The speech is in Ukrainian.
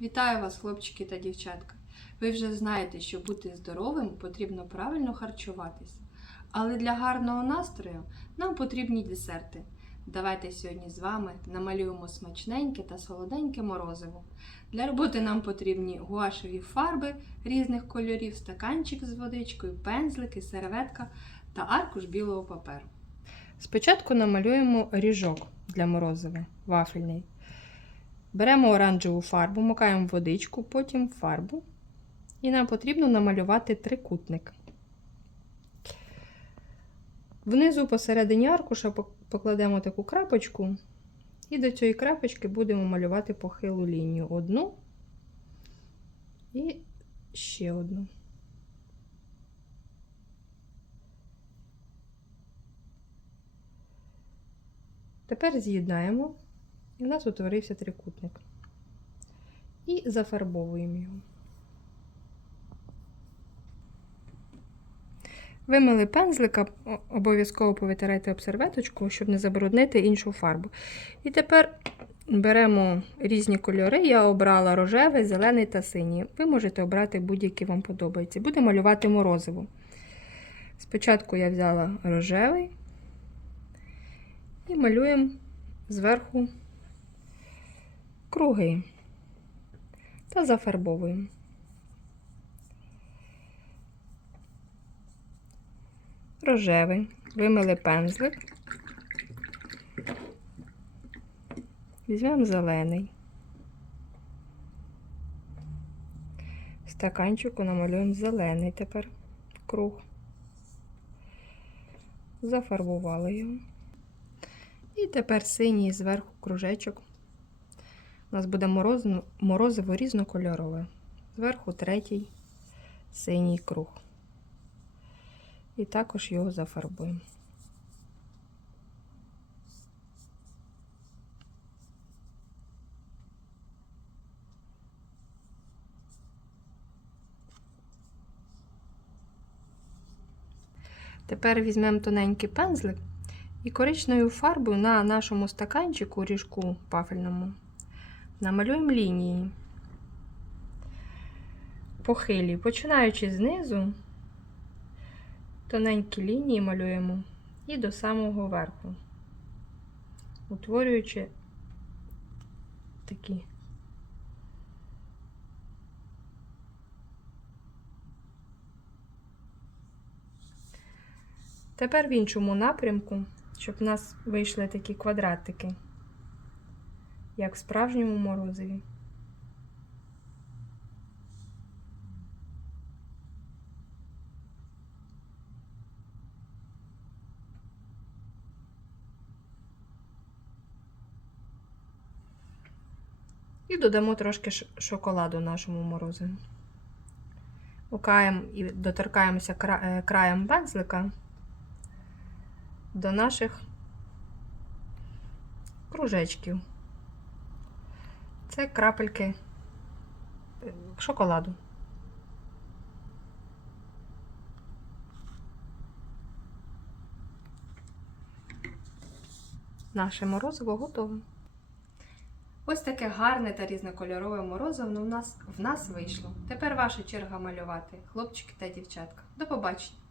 Вітаю вас, хлопчики та дівчатка. Ви вже знаєте, що бути здоровим потрібно правильно харчуватись. Але для гарного настрою нам потрібні десерти. Давайте сьогодні з вами намалюємо смачненьке та солоденьке морозиво. Для роботи нам потрібні гуашеві фарби різних кольорів, стаканчик з водичкою, пензлики, серветка та аркуш білого паперу. Спочатку намалюємо ріжок для морозива вафельний. Беремо оранжеву фарбу, макаємо водичку, потім фарбу. І нам потрібно намалювати трикутник. Внизу посередині аркуша покладемо таку крапочку, і до цієї крапочки будемо малювати похилу лінію. Одну і ще одну. Тепер з'єднаємо, і в нас утворився трикутник. І зафарбовуємо його. Вимили пензлика, обов'язково повитирайте об серветочку, щоб не забруднити іншу фарбу. І тепер беремо різні кольори. Я обрала рожевий, зелений та синій. Ви можете обрати будь-який вам подобається. Будемо малювати морозиво. Спочатку я взяла рожевий і малюємо зверху круги та зафарбовуємо. Рожевий, вимили пензлик, візьмемо зелений. Стаканчику намалюємо зелений тепер круг. Зафарбували його. І тепер синій зверху кружечок. У нас буде морозиво, різнокольорове. Зверху третій синій круг. І також його зафарбуємо. Тепер візьмемо тоненький пензлик і коричневою фарбою на нашому стаканчику ріжку пафельному намалюємо лінії. Похилі, починаючи знизу, тоненькі лінії малюємо і до самого верху, утворюючи такі. Тепер в іншому напрямку, щоб в нас вийшли такі квадратики, як в справжньому морозиві. І додамо трошки шоколаду нашому морозиву. Окаємо і доторкаємося краєм пензлика до наших кружечків. Це крапельки шоколаду. Наше морозиво готове. Ось таке гарне та різнокольорове морозиво в нас, в нас вийшло. Тепер ваша черга малювати, хлопчики та дівчатка. До побачення!